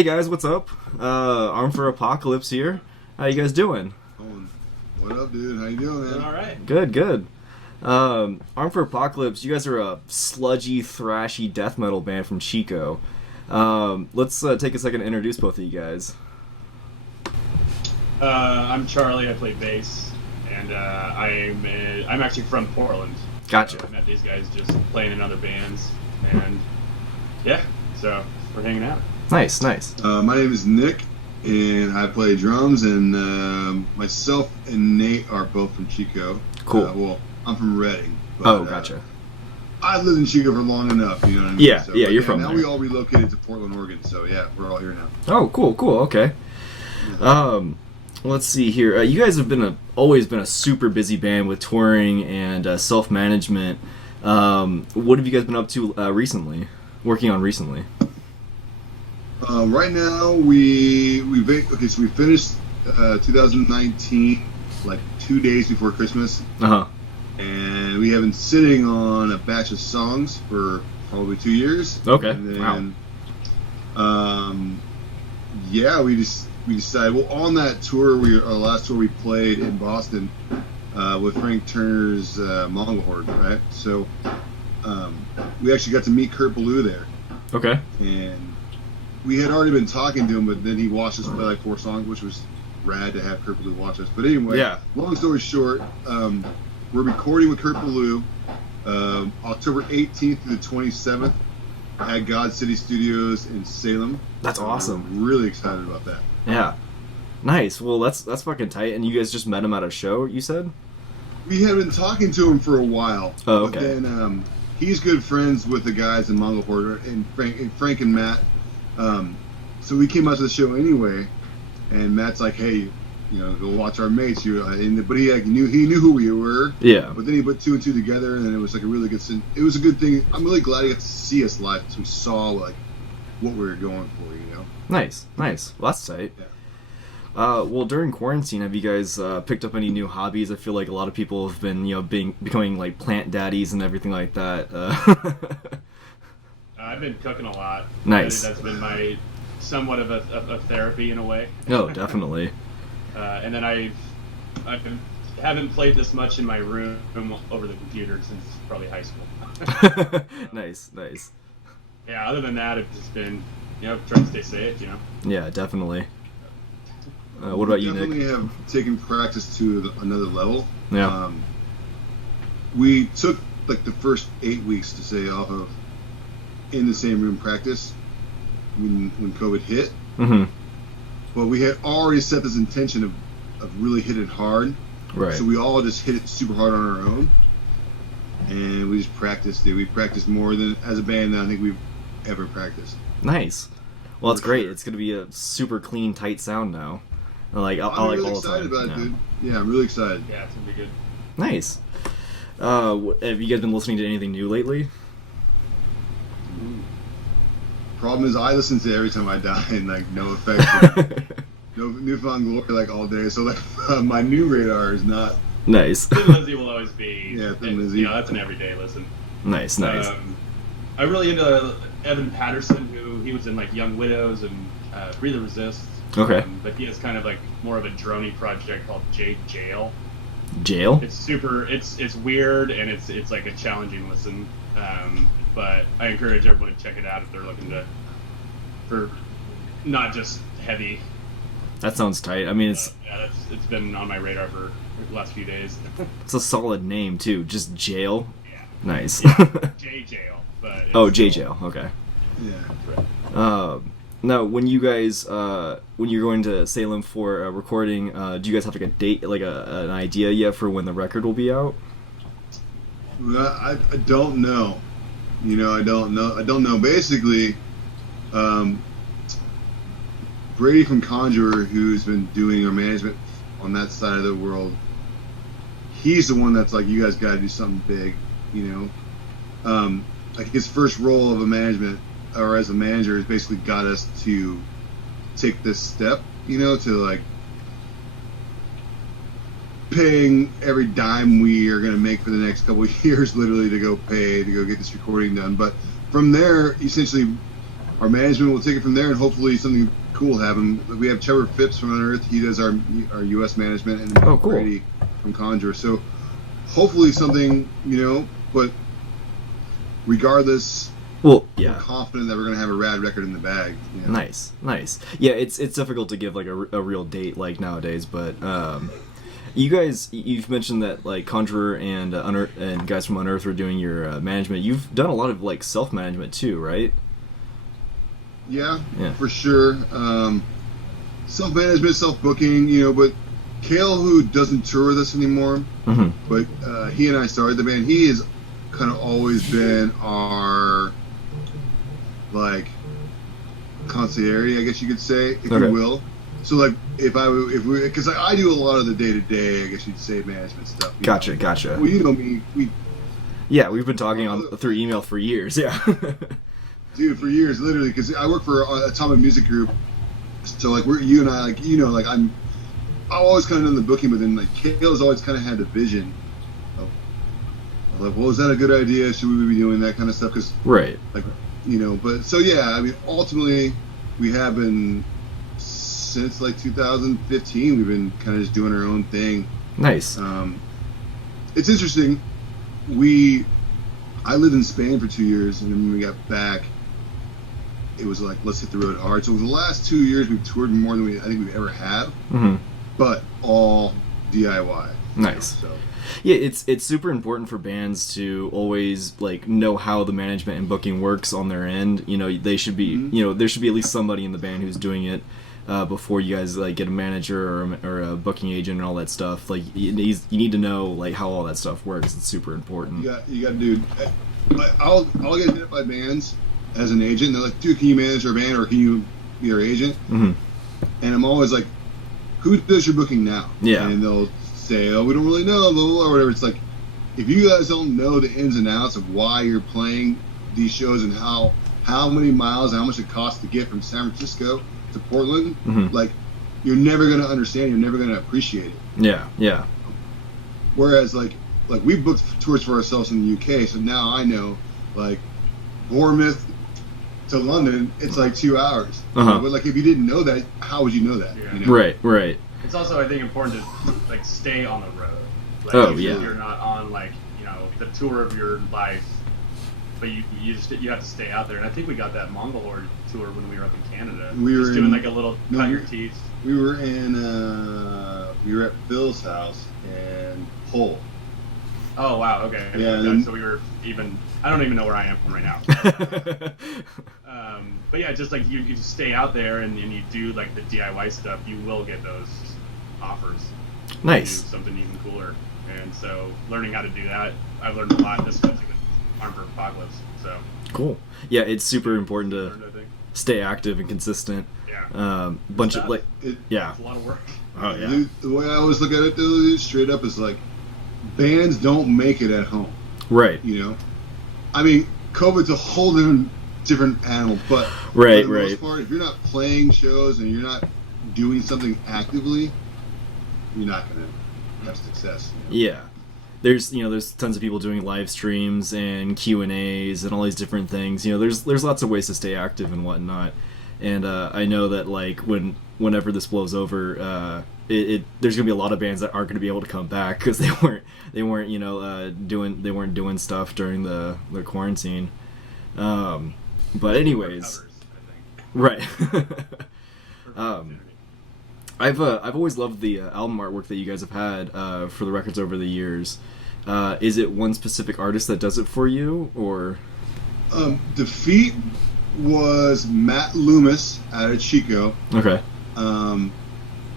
Hey guys, what's up? Arm for Apocalypse here. How you guys doing? What up, dude? How you doing, man? Doing all right. Good, good. Arm for Apocalypse, you guys are a sludgy, thrashy death metal band from Chico. Let's take a second to introduce both of you guys. I'm Charlie. I play bass, and I'm actually from Portland. Gotcha. I met these guys just playing in other bands, and yeah, so we're hanging out. Nice, nice. My name is Nick, and I play drums, and myself and Nate are both from Chico. Cool. Well, I'm from Reading. But, Oh, gotcha. I've lived in Chico for long enough, you know what I mean? Yeah, So, yeah, but you're from now there. we all relocated to Portland, Oregon, so yeah, we're all here now. Oh, cool, cool. Okay. Let's see here. You guys have always been a super busy band with touring and self-management. What have you guys been up to recently? Working on recently? Right now, we finished 2019 like 2 days before Christmas, Uh-huh. and we have been sitting on a batch of songs for probably 2 years. Okay. And then, yeah, we decided. Well, on that tour, our last tour we played in Boston with Frank Turner's Mongol Horde, right? So we actually got to meet Kurt Ballou there, Okay. and we had already been talking to him, but then he watched us play like 4 songs, which was rad to have Kurt Ballou watch us. But anyway, Yeah. long story short, we're recording with Kurt Ballou October 18th to the 27th at God City Studios in Salem. That's awesome. I'm really excited about that. Yeah. Nice. Well, that's fucking tight. And you guys just met him at a show, you said? We had been talking to him for a while. Oh, okay. But then he's good friends with the guys in Mongol Horde and Frank and Matt. So we came out to the show anyway, and Matt's like, "Hey, go watch our mates." But he knew who we were. Yeah. But then he put 2 and 2 together, and then it was like a really good. It was a good thing. I'm really glad he got to see us live, so we saw like what we were going for. Nice, nice. Well, that's tight. Yeah. Well, during quarantine, have you guys picked up any new hobbies? I feel like a lot of people have been, becoming like plant daddies and everything like that. I've been cooking a lot. Nice. That's been my somewhat of a therapy in a way. Oh, definitely. And then I haven't played this much in my room over the computer since probably high school. Nice, nice. Yeah. Other than that, I've just been trying to stay safe. Yeah, definitely. What about you, Nick? Definitely have taken practice to another level. Yeah. We took like the first 8 weeks to stay off of in the same room practice when COVID hit. Mm-hmm. But we had already set this intention of really hitting hard. Right. So we all just hit it super hard on our own. And we just practiced it. We practiced more than as a band than I think we've ever practiced. Nice. Well, that's For great. sure. It's gonna be a super clean, tight sound now. I like I'm really all the excited time. about it, dude. Yeah, I'm really excited. Yeah, it's gonna be good. Nice. Have you guys been listening to anything new lately? Problem is, I listen to Every Time I Die and like no effect. No Newfound Glory like all day. So like my new radar is not. Nice. Thin Lizzy will always be. Yeah, Thin Lizzy. That's an everyday listen. Nice, nice. I'm really into Evan Patterson, he was in like Young Widows and Breathe the Resist. Okay. But he has kind of like more of a droney project called Jail. Jail? It's weird and it's like a challenging listen. But I encourage everyone to check it out if they're looking for not just heavy. That sounds tight. I mean, it's It's been on my radar for the last few days. it's a solid name too. Just Jail. Yeah. Nice. Jail. But Oh, J Jail. Okay. Yeah. Now, when you guys when you're going to Salem for a recording, do you guys have like a date, like an idea yet for when the record will be out? I don't know. I don't know. Basically, Brady from Conjurer, who's been doing our management on that side of the world, he's the one that's like, you guys got to do something big, like his first role of a management or as a manager has basically got us to take this step, to like paying every dime we are going to make for the next couple of years, literally to go get this recording done. But from there, essentially, our management will take it from there, and hopefully something cool will happen. We have Trevor Phipps from Unearth. He does our U.S. management, and Oh, cool. Brady from Conjure. So hopefully something, but regardless, Well, we're yeah. confident that we're going to have a rad record in the bag. Nice. Yeah, it's difficult to give like a real date like nowadays, but you've mentioned that like Conjurer and and guys from Unearth are doing your management. You've done a lot of like self management too, right? Yeah, Yeah. for sure. Self-management, self-booking, but Kale, who doesn't tour with us anymore, Mm-hmm. but he and I started the band. He has kind of always been our, like, concierge, I guess you could say, if Okay. you will. So, like, because I do a lot of the day-to-day, I guess you'd say, management stuff. Gotcha. Well, you know me, Yeah, we've been talking through email for years. Yeah. dude, for years, literally, because I work for Atomic Music Group. So like you and I, like I'm always kind of in the booking, but then like Kale's always kind of had the vision of like, well, is that a good idea? Should we be doing that kind of stuff? Because Right. like but so yeah, I mean, ultimately we have been since like 2015. We've been kind of just doing our own thing. Nice. It's interesting. I lived in Spain for 2 years, and then when we got back, it was like, let's hit the road hard. So the last 2 years, we've toured more than I think we've ever have, Mm-hmm. but all DIY. Nice. So Yeah, it's super important for bands to always like know how the management and booking works on their end. They should be, Mm-hmm. there should be at least somebody in the band who's doing it before you guys like get a manager or a booking agent and all that stuff. Like you need to know like how all that stuff works. It's super important. you got dude. I'll get hit up by bands as an agent, and they're like, dude, can you manage our band or can you be our agent? Mm-hmm. And I'm always like, who does your booking now? Yeah. And they'll say, oh, we don't really know, blah, blah, blah, or whatever. It's like, if you guys don't know the ins and outs of why you're playing these shows and how many miles, how much it costs to get from San Francisco to Portland, Mm-hmm. like, you're never going to understand, you're never going to appreciate it. Yeah. Whereas, like we booked tours for ourselves in the UK, so now I know, like, Bournemouth to London, it's like 2 hours. Uh-huh. But, like, if you didn't know that, how would you know that? Yeah. Right. It's also, I think, important to like stay on the road. Like, Oh, even yeah. if you're not on like the tour of your life, but you have to stay out there. And I think we got that Mongol Horde tour when we were up in Canada. We were just doing in- like a little no, cut we- your teeth. We were at Phil's house in Hull. Oh wow, okay. Yeah, then- So we were even. I don't even know where I am right now. But yeah, just like you just stay out there and you do like the DIY stuff, you will get those offers. Nice. To do something even cooler. And so learning how to do that, I've learned a lot, especially with Arm for Apocalypse. So Cool. Yeah, it's super important to learned, I think. stay active and consistent. Yeah. Bunch of Tough. like yeah. It's a lot of work. Oh yeah. Dude, the way I always look at it, though, dude, straight up, is like, bands don't make it at home. Right. I mean, COVID's a whole different animal, but Right, for the right. most part, if you're not playing shows and you're not doing something actively, you're not gonna have success. Yeah. There's tons of people doing live streams and Q&As and all these different things. There's lots of ways to stay active and whatnot. And I know that like whenever this blows over, there's gonna be a lot of bands that aren't gonna be able to come back because they weren't doing stuff during the quarantine. But anyways, Covers, I think. right. Perfect opportunity. I've always loved the album artwork that you guys have had for the records over the years. Is it one specific artist that does it for you, or? Defeat was Matt Loomis out of Chico. Okay.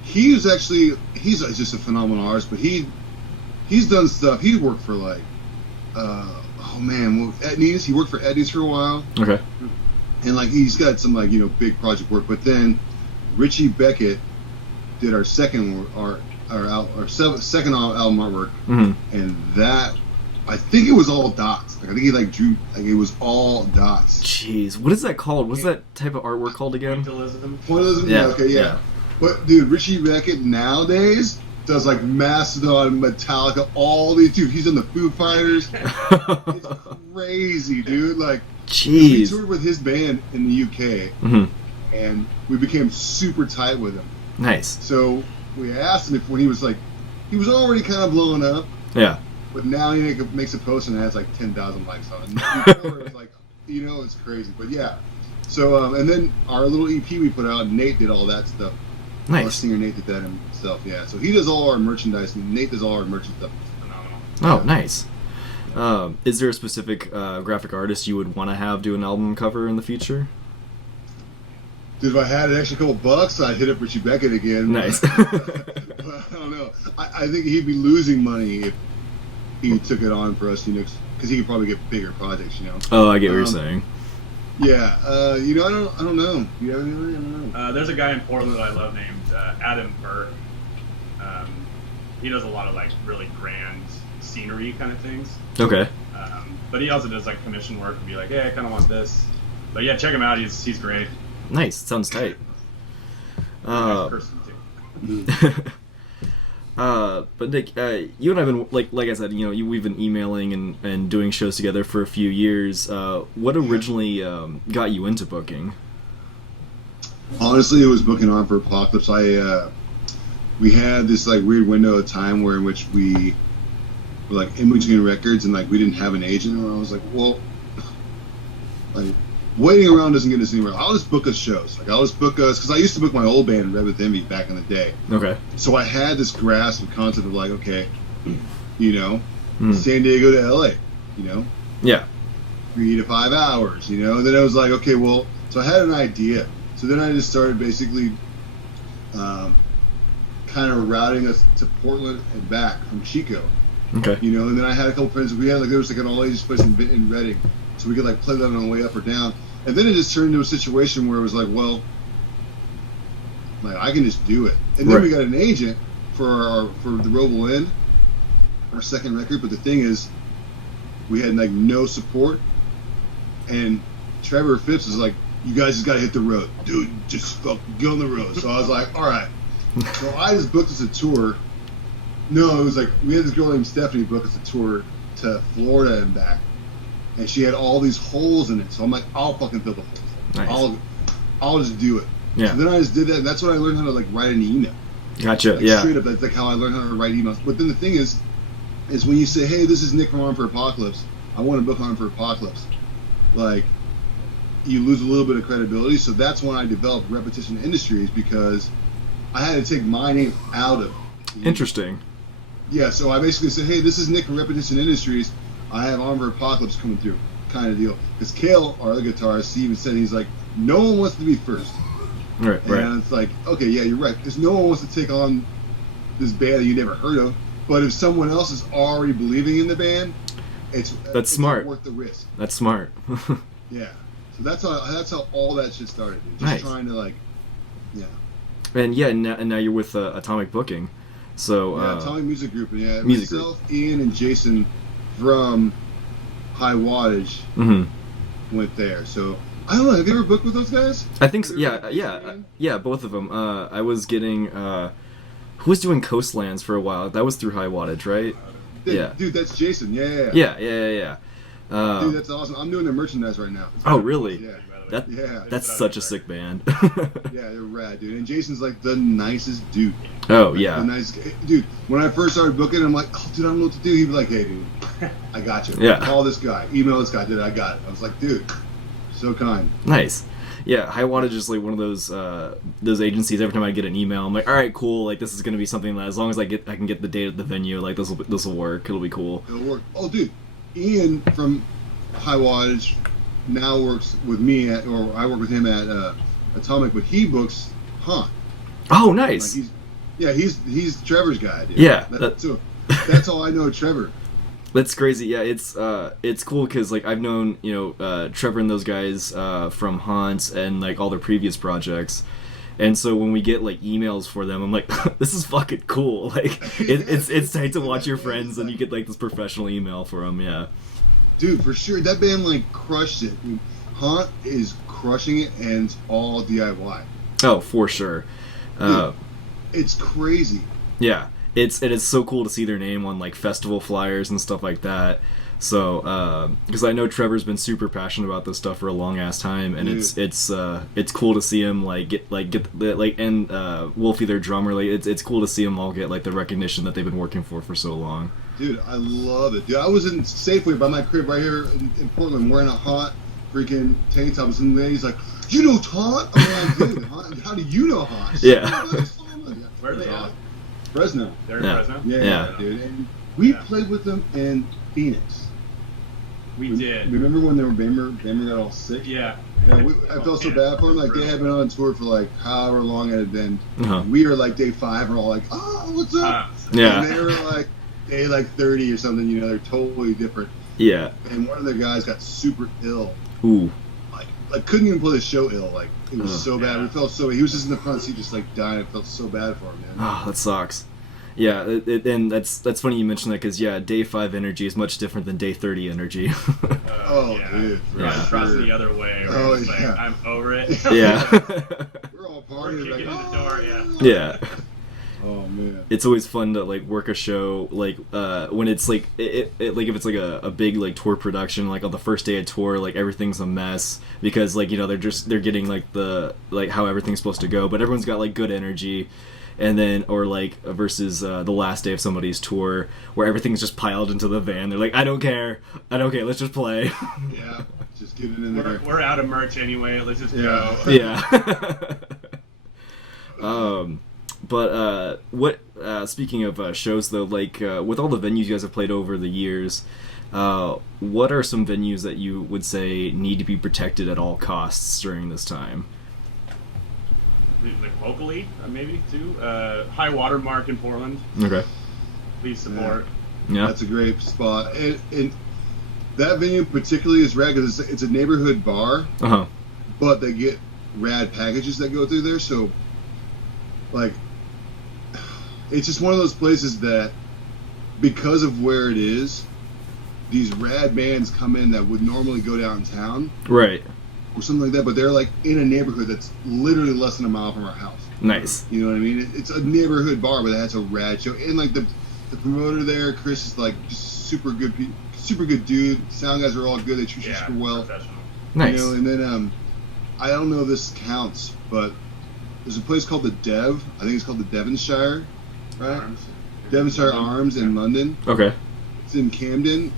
He's just a phenomenal artist, but he's done stuff. He worked for like Etnies. He worked for Etnies for a while, Okay. and like he's got some like big project work. But then Richie Beckett did our second second album artwork, Mm-hmm. and that I think it was all dots. Like I think he like drew like it was all dots. Jeez, what is that called? What's that type of artwork called again? Pointillism. Pointillism? Yeah, Okay, yeah. yeah. But dude, Richie Beckett nowadays does like Mastodon, Metallica, all these, dude. He's in the Foo Fighters. It's crazy, dude. Like, we Jeez. toured with his band in the UK, Hmm. and we became super tight with him. Nice. So we asked him if when he was already kind of blowing up, Yeah. but now he makes a post and has like 10,000 likes on it. Before it was like, it's crazy. But yeah. So and then our little EP we put out, Nate did all that stuff. Our Nice. singer Nate did that himself. Yeah. So he does all our merchandise, and Nate does all our merch stuff. Phenomenal. Oh, nice. Is there a specific graphic artist you would want to have do an album cover in the future? Dude, if I had an extra couple bucks, I'd hit up Richie Beckett again. Nice. But I don't know. I think he'd be losing money if he took it on for us, because he could probably get bigger projects, Oh, I get what you're saying. Yeah. I don't know. You have anything? I don't know. There's a guy in Portland that I love named Adam Burke. He does a lot of like really grand scenery kind of things. Okay. But he also does like commission work and be like, hey, I kind of want this. But yeah, check him out. He's great. Nice. Sounds tight. Nice person too. But Nick, you and I've been like I said, we've been emailing and doing shows together for a few years. What originally got you into booking? Honestly, it was booking on for Apocalypse. We had this like weird window of time in which we were like in between records and like we didn't have an agent. And I was like, well, like waiting around doesn't get us anywhere. I'll just book us shows. Like I'll just book us because I used to book my old band Red with Envy back in the day. Okay. So I had this grasp of concept of like, okay, San Diego to LA, Yeah. 3 to 5 hours, And then I was like, okay, well, so I had an idea. So then I just started basically kind of routing us to Portland and back from Chico. Okay. And then I had a couple friends. There was like an all ages place in Reading, so we could like play that on the way up or down. And then it just turned into a situation where it was like, well, like I can just do it. And then we got an agent for the Roval End, our second record. But the thing is, we had like no support, and Trevor Phipps was like, you guys just gotta hit the road, dude. Just fucking go on the road. So I was like, all right. So I just booked us a tour. No, it was like we had this girl named Stephanie book us a tour to Florida and back, and she had all these holes in it. So I'm like, I'll fucking fill the holes. Nice. I'll just do it. Yeah. So then I just did that. And that's when I learned how to like write an email. Gotcha. Like, Yeah. Straight up, that's like how I learned how to write emails. But then the thing is when you say, hey, this is Nick from On for Apocalypse. I want to book On for Apocalypse. Like, you lose a little bit of credibility. So that's when I developed Repetition Industries because I had to take my name out of it. Interesting. Yeah, so I basically said, hey, this is Nick from Repetition Industries. I have On for Apocalypse coming through, kind of deal. Because Kale, our other guitarist, he even said, he's like, no one wants to be first. Right. And it's like, okay, yeah, you're right. Because no one wants to take on this band that you never heard of. But if someone else is already believing in the band, it's smart. Worth the risk. That's smart. Yeah. So that's how all that shit started. Dude. Just Nice. trying to like, yeah. And yeah, and now you're with Atomic Booking. So Yeah, Atomic Music Group. And yeah, Music myself, Ian, and Jason from High Wattage went there. So I don't know. Have you ever booked with those guys? I think so, yeah, both of them. I was getting who was doing Coastlands for a while. That was through High Wattage, right? Yeah. Dude, that's Jason. Yeah. Yeah. Dude, that's awesome. I'm doing their merchandise right now. Oh, really? Yeah. That's such a sick band. Yeah, they're rad, dude. And Jason's like the nicest dude. Oh, like, yeah. The nicest dude. When I first started booking, I'm like, oh, dude, I don't know what to do. He'd be like, hey, dude, I got you. Yeah. Call this guy. Email this guy. Dude, I got it. I was like, dude, so kind. Nice. Yeah, High Wattage is like one of those agencies. Every time I get an email, I'm like, all right, cool. Like this is gonna be something that as long as I can get the date at the venue, like this will work. It'll be cool. It'll work. Oh, dude, Ian from High Wattage now works with me or I work with him at Atomic, but he books Han. Oh, nice. Like he's Trevor's guy, dude. Yeah. So that's all I know of Trevor. That's crazy. Yeah, it's cool because like I've known Trevor and those guys from Haunts and like all their previous projects, and so when we get like emails for them, I'm like, this is fucking cool. Like it's tight to watch your friends and you get like this professional email for them. Yeah. Dude, for sure, that band like crushed it. I mean, Haunt is crushing it, and it's all DIY. Oh, for sure. Dude, it's crazy. Yeah. it's so cool to see their name on like festival flyers and stuff like that. So, because I know Trevor's been super passionate about this stuff for a long ass time, and it's cool to see him and Wolfie, their drummer, like it's cool to see them all get like the recognition that they've been working for so long. Dude, I love it. Dude, I was in Safeway by my crib right here in Portland wearing a hot freaking tank top, and some lady's like, "You know Haunt?" I'm like, "Dude, how do you know Haunt?" Yeah. Where are they at? Fresno. They're in Fresno? Yeah, dude. And we played with them in Phoenix. We did. Remember when Bammer got all sick? Yeah. I felt so bad for them. Like, they had been on tour for like however long it had been. Uh-huh. We were like day 5, we're all like, "Oh, what's up?" Yeah. And they were like day like 30 or something. You know, they're totally different. Yeah. And one of the guys got super ill. Ooh. Like couldn't even play the show ill. Like it was so bad. Yeah. We felt so. He was just in the front seat, just like dying. I felt so bad for him, man. Oh, that sucks. Yeah, and that's funny you mentioned that because day 5 energy is much different than day 30 energy. Dude, yeah, crossing the other way. Where it's like, I'm over it. Yeah. We're all We're partying. kicking Like, in the door. Yeah. Oh man. It's always fun to like work a show like when it's like it like if it's like a big like tour production, like on the first day of tour, like everything's a mess because like they're getting like the like how everything's supposed to go, but everyone's got like good energy. And then, or like versus the last day of somebody's tour where everything's just piled into the van. They're like, I don't care, let's just play. Yeah, just get it in there. We're out of merch anyway. Let's just go. Yeah. But what? Speaking of shows, though, like with all the venues you guys have played over the years, what are some venues that you would say need to be protected at all costs during this time? Like locally, maybe too. High water mark in Portland. Okay. Please support. Yeah. That's a great spot. And that venue particularly is rad because it's a neighborhood bar, but they get rad packages that go through there. So, like, it's just one of those places that, because of where it is, these rad bands come in that would normally go downtown. Right. Or something like that, but they're like in a neighborhood that's literally less than a mile from our house. Nice. You know what I mean? It's a neighborhood bar, but it has a rad show. And like the promoter there, Chris, is like just super good dude. Sound guys are all good. They treat you super well. Nice. You know, and then I don't know if this counts, but there's a place called the Dev. I think it's called the Devonshire, right? Devonshire Arms in London. Okay. It's in Camden.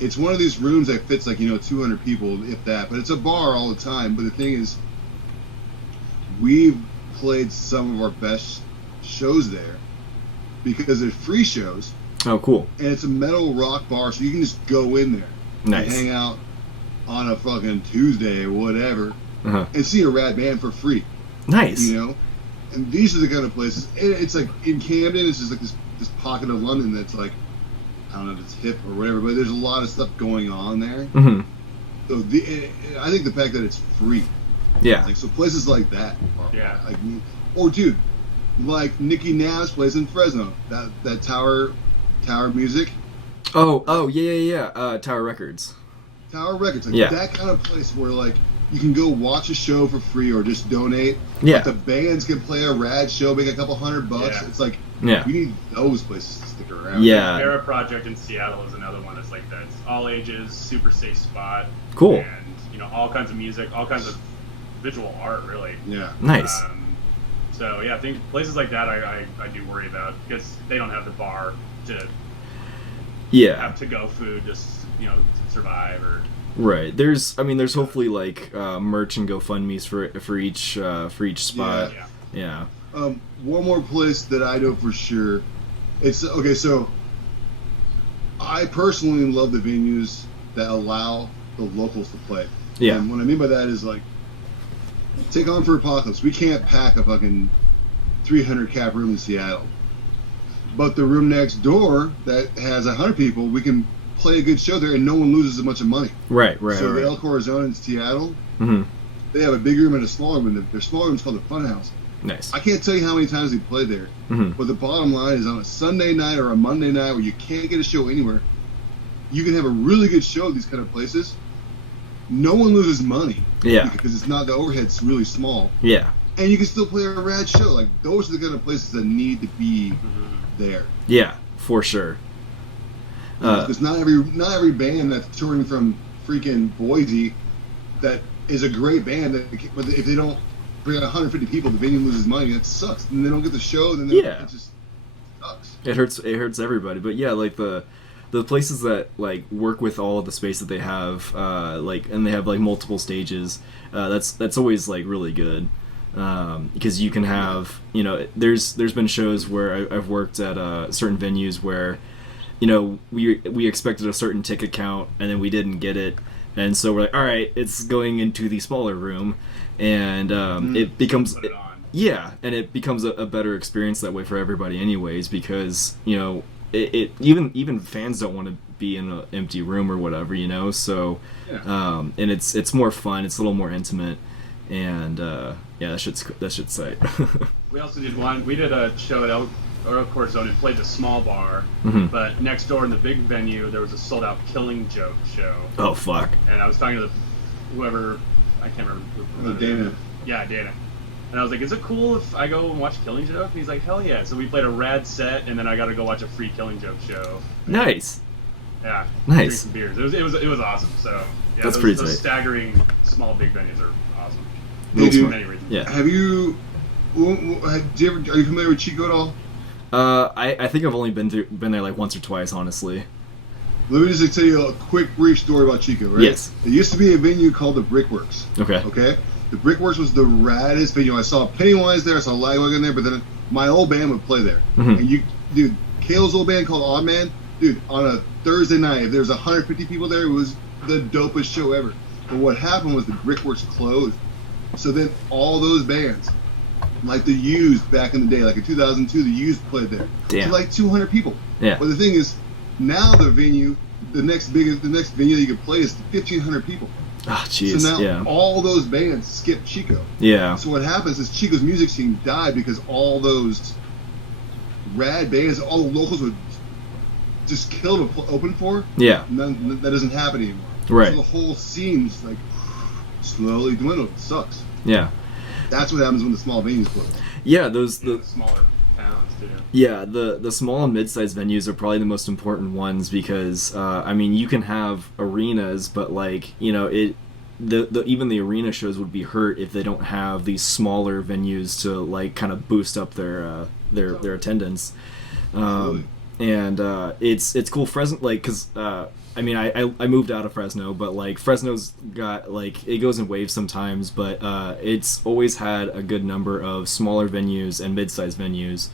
It's one of these rooms that fits like 200 people, if that. But it's a bar all the time. But the thing is, we've played some of our best shows there because they're free shows. Oh, cool. And it's a metal rock bar, so you can just go in there Nice. and hang out on a fucking Tuesday or whatever and see a rad band for free. Nice. And these are the kind of places. And it's like in Camden, it's just like this pocket of London that's like, I don't know if it's hip or whatever, but there's a lot of stuff going on there. Mm-hmm. So I think the fact that it's free. Yeah. Like, so places like that. Yeah. Like, or dude, like Nicky Nav's place in Fresno. That Tower Music. Oh, yeah. Tower Records. Tower Records. Like that kind of place where like you can go watch a show for free or just donate. Yeah. But the bands can play a rad show, make a couple $100. Yeah. It's like we need those places to stick around. Yeah. Era Project in Seattle is another one that's like that. It's all ages, super safe spot. Cool. And all kinds of music, all kinds of visual art, really. Yeah. Nice. So yeah, I think places like that I do worry about because they don't have the bar to have to-go food just to survive or. Right. There's hopefully like merch and GoFundMe's for each spot. Yeah. One more place that I know for sure. It's okay. So I personally love the venues that allow the locals to play. Yeah. And what I mean by that is like, take On for Apocalypse. We can't pack a fucking 300 cap room in Seattle, but the room next door that has 100 people, we can play a good show there, and no one loses a bunch of money. Right. So the El Corazon in Seattle, Mm-hmm. they have a big room and a smaller room. Their smaller room is called the Funhouse. Nice. I can't tell you how many times we played there, but the bottom line is on a Sunday night or a Monday night where you can't get a show anywhere, you can have a really good show at these kind of places. No one loses money. Yeah. Because it's not, the overhead's really small. Yeah. and you can still play a rad show. Like, those are the kind of places that need to be there. Yeah, for sure. Because not every band that's touring from freaking Boise that is a great band, but if they don't bring out 150 people, the venue loses money. That sucks. And they don't get the show. Then it just sucks. It hurts everybody. But yeah, like the places that like work with all of the space that they have, and they have like multiple stages. That's always like really good. Because you can have, there's been shows where I've worked at certain venues where, we expected a certain ticket count and then we didn't get it, and so we're like, all right, it's going into the smaller room, and it becomes it becomes a better experience that way for everybody anyways, because it even fans don't want to be in an empty room or whatever, so and it's more fun, it's a little more intimate, and that shit's sight. We also did a show at El Corazon and played the small bar, but next door in the big venue there was a sold out Killing Joke show. Oh fuck! And I was talking to whoever, I can't remember who. Dana. Yeah, Dana. And I was like, is it cool if I go and watch Killing Joke? And he's like, hell yeah. So we played a rad set, and then I got to go watch a free Killing Joke show. Nice. Yeah. Nice. Drink some beers. It was awesome. So yeah, that's pretty tight. Those staggering small big venues are awesome. For many reasons. Yeah. Are you familiar with Chico at all? I think I've only been there like once or twice, honestly. Let me just tell you a quick, brief story about Chico, right? Yes. There used to be a venue called the Brickworks. Okay? The Brickworks was the raddest venue. I saw Pennywise there, I saw Lagwagon there, but then my old band would play there. And Kale's old band called Odd Man, on a Thursday night, if there was 150 people there, it was the dopest show ever. But what happened was the Brickworks closed. So then all those bands, like the Used back in the day, like in 2002, the Used played there. Damn. To like 200 people. Yeah. But the thing is, now the next venue that you can play is 1,500 people. Ah, jeez. So now all those bands skip Chico. Yeah. So what happens is Chico's music scene died because all those rad bands, all the locals would just kill to open for. Yeah. That doesn't happen anymore. Right. So the whole scene's like slowly dwindled. It sucks. Yeah. That's what happens when the small venues close. Yeah, the smaller towns too. Yeah, the small and mid-sized venues are probably the most important ones because you can have arenas, but like even the arena shows would be hurt if they don't have these smaller venues to like kind of boost up their attendance. And it's cool. Fresno, like, because I moved out of Fresno, but like Fresno's got like it goes in waves sometimes, but it's always had a good number of smaller venues and mid-sized venues.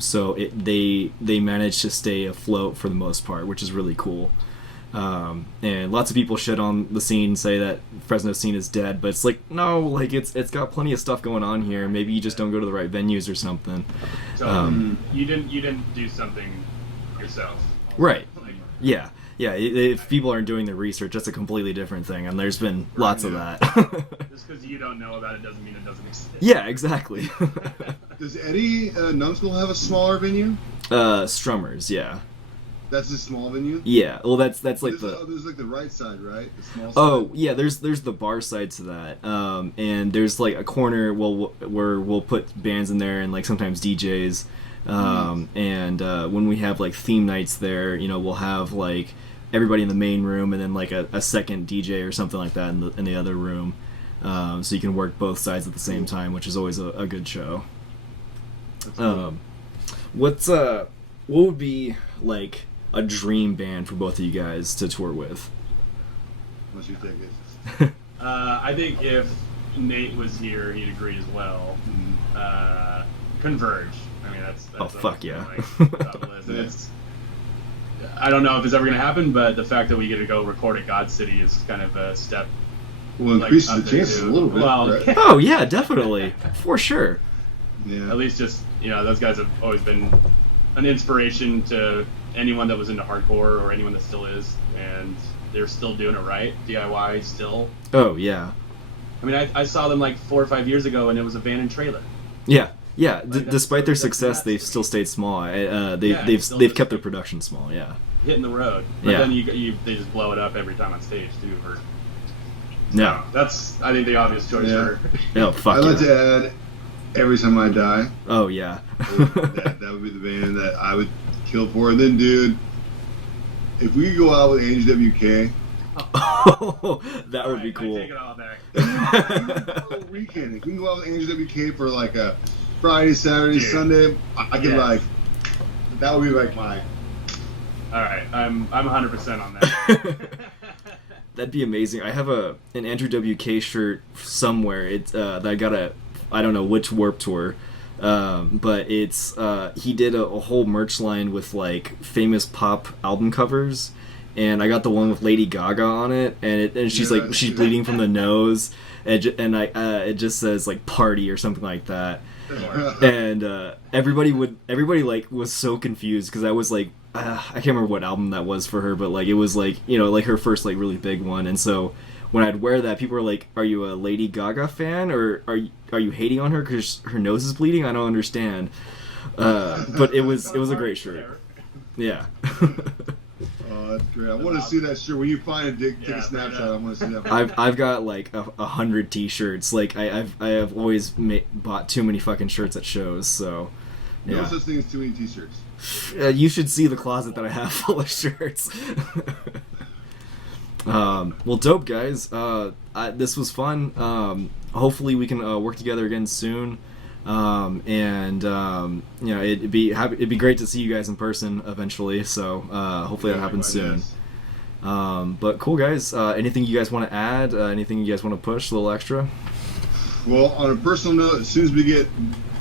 So they manage to stay afloat for the most part, which is really cool. And lots of people shit on the scene, say that Fresno scene is dead, but it's like, no, like it's got plenty of stuff going on here. Maybe you just don't go to the right venues or something. So you didn't do something yourself, right? Yeah. If people aren't doing their research, that's a completely different thing, and there's been lots of that. Just because you don't know about it doesn't mean it doesn't exist. Yeah, exactly. Does Eddie Numbskull have a smaller venue? Strummers, yeah. That's a small venue? Yeah, well that's like there's like the right side, right? The small side? Oh, yeah, there's the bar side to that. And there's like a corner where we'll put bands in there and like sometimes DJs. And when we have like theme nights there, we'll have like everybody in the main room and then like a second DJ or something like that in the other room. So you can work both sides at the same time, which is always a good show. Cool. What would be like a dream band for both of you guys to tour with? What's your take? I think if Nate was here, he'd agree as well. Converge. I mean, that's oh fuck yeah. Top of the list. I don't know if it's ever gonna happen, but the fact that we get to go record at God City is kind of a step. Well, increases the chances a little bit. Well, right? Oh yeah, definitely, for sure. Yeah. At least just those guys have always been an inspiration to anyone that was into hardcore or anyone that still is, and they're still doing it right, DIY still. Oh yeah. I mean, I saw them like 4 or 5 years ago, and it was a van and trailer. Yeah. Yeah, Like, despite their success, they've still stayed small. They've kept their production small. Yeah, hitting the road. But yeah. then they just blow it up every time on stage too. No. That's, I think, the obvious choice Yeah. for. Oh, fuck I'd like yeah. to add Every Time I Die. Oh, yeah. That would be the band that I would kill for. And then, dude, if we could go out with Angie WK. Oh, that would be I cool. take it all back. Weekend. If we can go out with Angie WK for like a Friday, Saturday, Dude. Sunday, I could like, that would be like my. All right, I'm 100% on that. That'd be amazing. I have an Andrew WK shirt somewhere. It's that I got I don't know which Warp Tour, but it's he did a whole merch line with like famous pop album covers, and I got the one with Lady Gaga on it, and she's like she's bleeding from the nose, and it just says like party or something like that. And everybody like was so confused because I was like I can't remember what album that was for her, but like it was like, you know, like her first like really big one. And so when I'd wear that, people were like, "Are you a Lady Gaga fan, or are you hating on her because her nose is bleeding?" I don't understand. But it was a great shirt. Yeah. Oh, that's great. I want to see that shirt. When you find it, take a snapshot. I want to see that. I've got like 100 T-shirts. Like I have always bought too many fucking shirts at shows. So No yeah. such thing as too many T-shirts. You should see the closet that I have full of shirts. Well, dope, guys. This was fun. Hopefully we can work together again soon. And you know, it'd be great to see you guys in person eventually. So hopefully that happens soon. But cool, guys. Anything you guys want to add? Anything you guys want to push? A little extra? Well, on a personal note, as soon as we get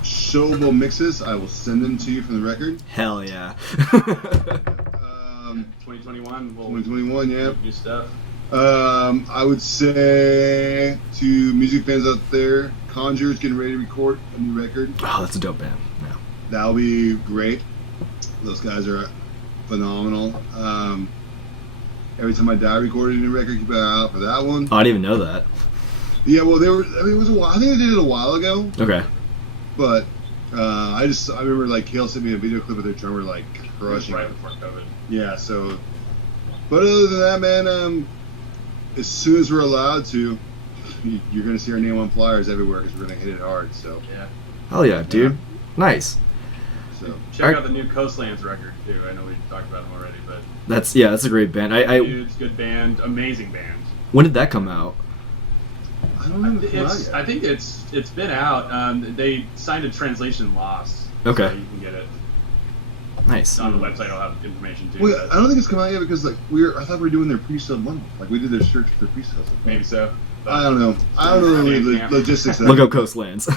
showable mixes, I will send them to you from the record. Hell yeah. 2021. 2021, yeah. New stuff. I would say to music fans out there, Conjure's getting ready to record a new record. Oh, that's a dope band. Yeah. That'll be great. Those guys are phenomenal. Every Time I Die recorded a new record. Keep an eye out for that one. Oh, I didn't even know that. Yeah, well, they were. I mean, it was a while. I think they did it a while ago. Okay. But I remember like Kale sent me a video clip of their drummer like crushing. Right before COVID. Yeah. So, but other than that, man, as soon as we're allowed to, you're gonna see our name on flyers everywhere because we're gonna hit it hard. So. Yeah. Hell yeah, dude. Yeah. Nice. So. Check out the new Coastlands record too. I know we talked about them already, but that's a great band. Dudes, good band, amazing band. When did that come out? I don't know. I think it's been out. They signed a translation loss. Okay. So you can get it. Nice. On the website, I'll have information too. Well, I don't think it's come out yet because like I thought we were doing their pre-sale bundle. Like we did their search for their pre-sales. Maybe so. I don't know. I don't know the logistics. Look up Coastlands.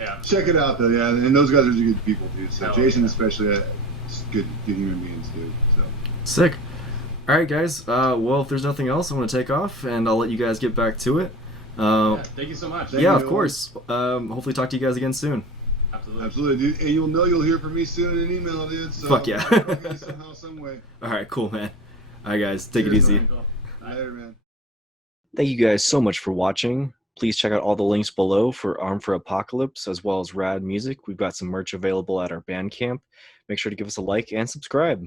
Yeah. Check it out though. Yeah, and those guys are good people, dude. So Jason especially, good human beings, dude. So. Sick. All right, guys. Well, if there's nothing else, I'm gonna take off, and I'll let you guys get back to it. Thank you so much. Thank you. Of course. Hopefully talk to you guys again soon. Absolutely, dude. And you'll hear from me soon in an email, dude. So fuck yeah. Somehow, some way. All right, cool, man. All right, guys. Take it easy. Later, man. Thank you guys so much for watching. Please check out all the links below for Armed for Apocalypse as well as RAD Music. We've got some merch available at our Bandcamp. Make sure to give us a like and subscribe.